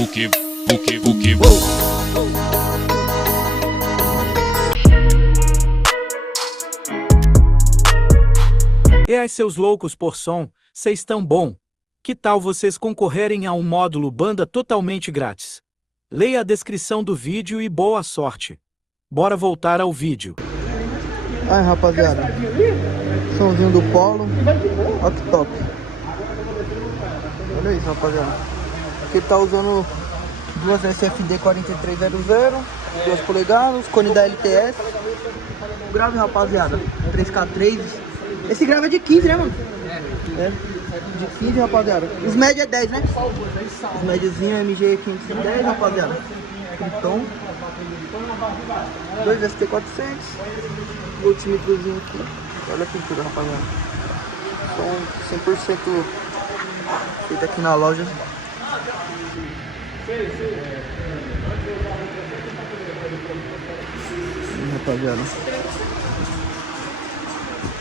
o que. E aí, seus loucos por som, cês tão bom? Que tal vocês concorrerem a um módulo banda totalmente grátis? Leia a descrição do vídeo e boa sorte. Bora voltar ao vídeo. Aí, rapaziada, somzinho do Polo, olha que top. Olha isso, rapaziada. Aqui ele tá usando duas SFD 4300, 2 polegadas, cone da LTS. O grave, rapaziada, 3K3. Esse grave é de 15, né, mano? É, de 15, rapaziada. Os médios é 10, né? Os médiozinhos MG 510, rapaziada. Então, 2 ST400. Multímetrozinho aqui. Olha a pintura, rapaziada. Som 100% feito aqui na loja. Rapaziada,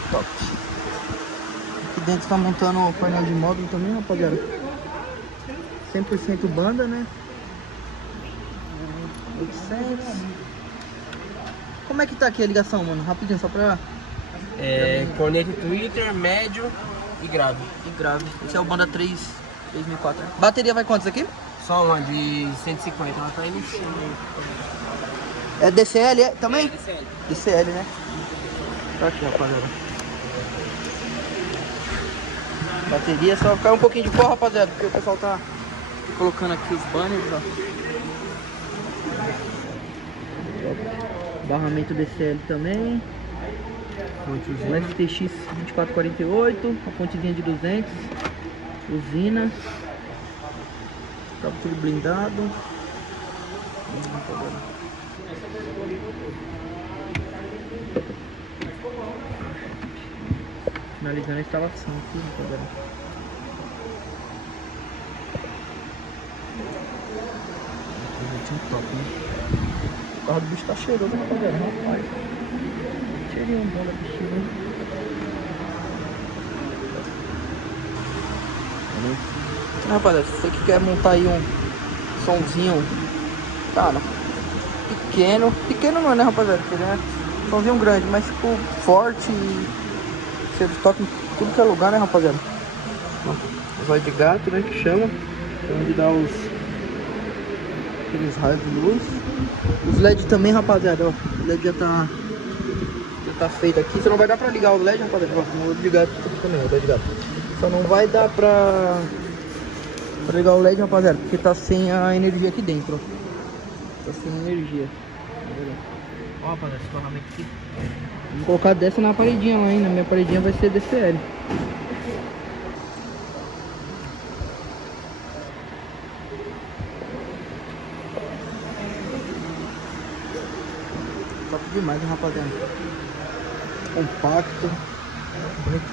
top. Aqui dentro tá montando o painel de módulo também, rapaziada. 100% banda, né? 800. Como é que tá aqui a ligação, mano? Rapidinho, só pra... Corneta Twitter, médio e grave. E grave. Esse é o banda 3004. Bateria vai quantos aqui? Só uma de 150, ela tá indo no chão. É DCL também? DCL. DCL, né? Tá aqui, rapaziada. Bateria, só cai um pouquinho de pó, rapaziada, porque o pessoal tá colocando aqui os banners, ó. Barramento DCL também. O FTX 2448, a fontezinha de 200. Usina. Captura blindado. Finalizando a instalação aqui, rapaziada. Top, né? O carro do bicho tá cheiroso, rapaziada. Rapaz. Cheirinho bom da bichinha. Rapaziada, se você que quer montar aí um somzinho, cara, pequeno não é, né, rapaziada? Porque ele é somzinho grande, mas tipo, forte e você toca em tudo que é lugar, né, rapaziada? Zóio de gato, né, que chama, onde dá aqueles raios de luz. Os LED também, rapaziada, ó, o LED já tá feito aqui. Só não vai dar pra ligar o LED, rapaziada, ó, o olho de gato aqui também, o LED de gato. Só não vai dar pra ligar o LED, rapaziada, porque tá sem a energia aqui dentro, ó. Tá sem energia. Ó, rapaziada, esse barramento aqui. Vou colocar dessa na paredinha lá ainda. Minha paredinha vai ser DCL. Top demais, hein, rapaziada. Compacto. Bonito.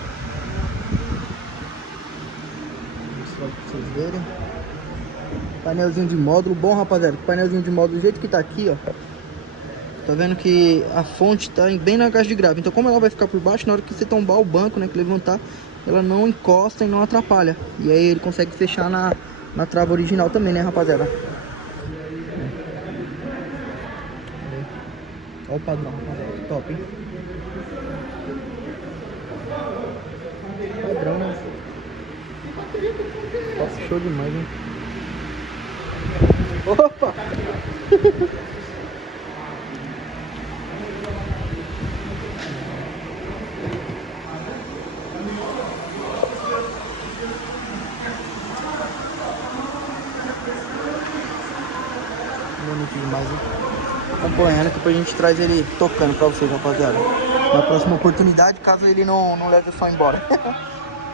Vou mostrar pra vocês verem. Painelzinho de módulo. Bom, rapaziada. Painelzinho de módulo do jeito que tá aqui, ó. Tá vendo que a fonte tá bem na caixa de grave. Então como ela vai ficar por baixo, na hora que você tombar o banco, né, que levantar, ela não encosta e não atrapalha. E aí ele consegue fechar na trava original também, né, rapaziada? Olha o padrão, rapaziada. Top, hein? Padrão, né? Nossa, show demais, hein? Opa! Bonito demais, hein? Acompanhando, que depois a gente traz ele tocando pra vocês, rapaziada. Na próxima oportunidade, caso ele não leve o som embora.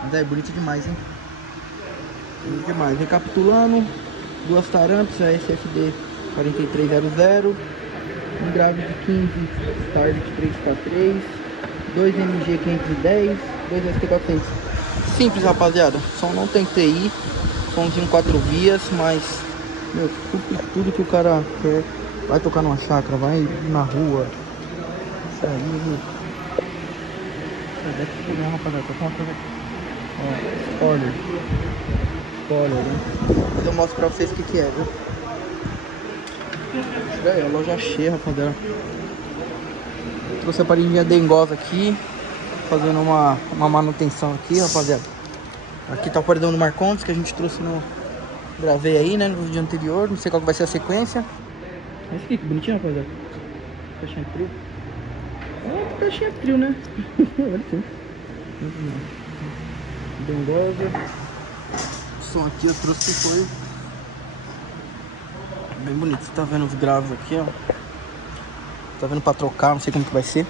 Mas é bonito demais, hein? Bonito demais. Recapitulando, duas tarampas, a SFD 4300, um grave de 15 Target 3x3, 2 MG 510, 2 ST400. Simples, rapaziada. Som não tem TI, somzinho 4 vias, mas meu, tudo que o cara quer. Vai tocar numa chácara, vai na rua. Isso aí, viu? Deve pegar, rapaziada. Tô com uma coisa aqui. Ó, spoiler. spoiler, né? Depois eu mostro pra vocês o que é, viu? Isso aí, a loja cheia, rapaziada. Trouxe a paredinha dengosa aqui, fazendo uma manutenção aqui, rapaziada. Aqui tá o paredão do Marcondes que a gente trouxe no... Gravei aí, né, no vídeo anterior. Não sei qual que vai ser a sequência. Esse aqui, que bonitinho, rapaziada. Caixinha trio. É, caixinha trio, né? Olha aqui. Dengosa. O som aqui eu trouxe que foi bem bonito. Você tá vendo os graves aqui, ó. Tá vendo pra trocar, não sei como que vai ser.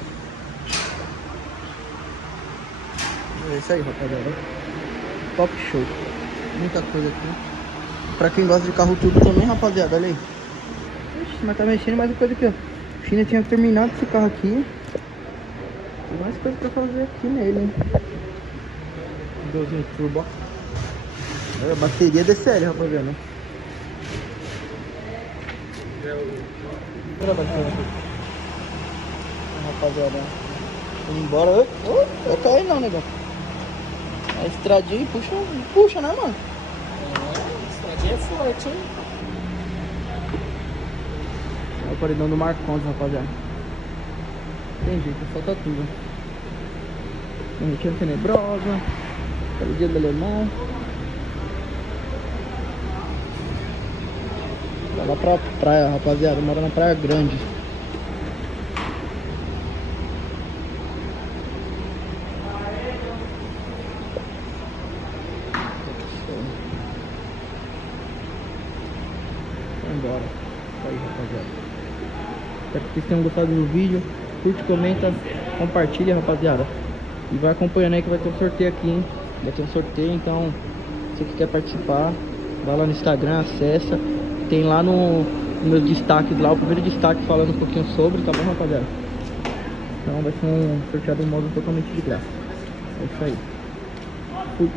É isso aí, rapaziada. Top show. Muita coisa aqui. Pra quem gosta de carro tudo também, rapaziada, olha aí. Ixi, mas tá mexendo mais coisa aqui, ó. O China tinha terminado esse carro aqui. Tem mais coisa pra fazer aqui nele, hein. 12 turbo, ó. Olha, a bateria é sério, rapaziada. Olha a bateria. Rapaziada, indo embora. Vai cair não, negão. A estradinha puxa, né, mano? Estradinha é forte, hein? É o paredão do Marcondes, rapaziada. Tem jeito, falta tudo. Bonitinha tenebrosa. Paredinha do alemão. Vai lá pra praia, rapaziada. Mora na Praia Grande. Embora. Isso aí, rapaziada. Espero que vocês tenham gostado do vídeo. Curte, comenta, compartilha, rapaziada. E vai acompanhando aí que vai ter um sorteio aqui, hein? Vai ter um sorteio, então você que quer participar, vai lá no Instagram, acessa. Tem lá no meu destaque lá, o primeiro destaque falando um pouquinho sobre, tá bom, rapaziada? Então vai ser um sorteado em modo totalmente de graça. É isso aí. Fui.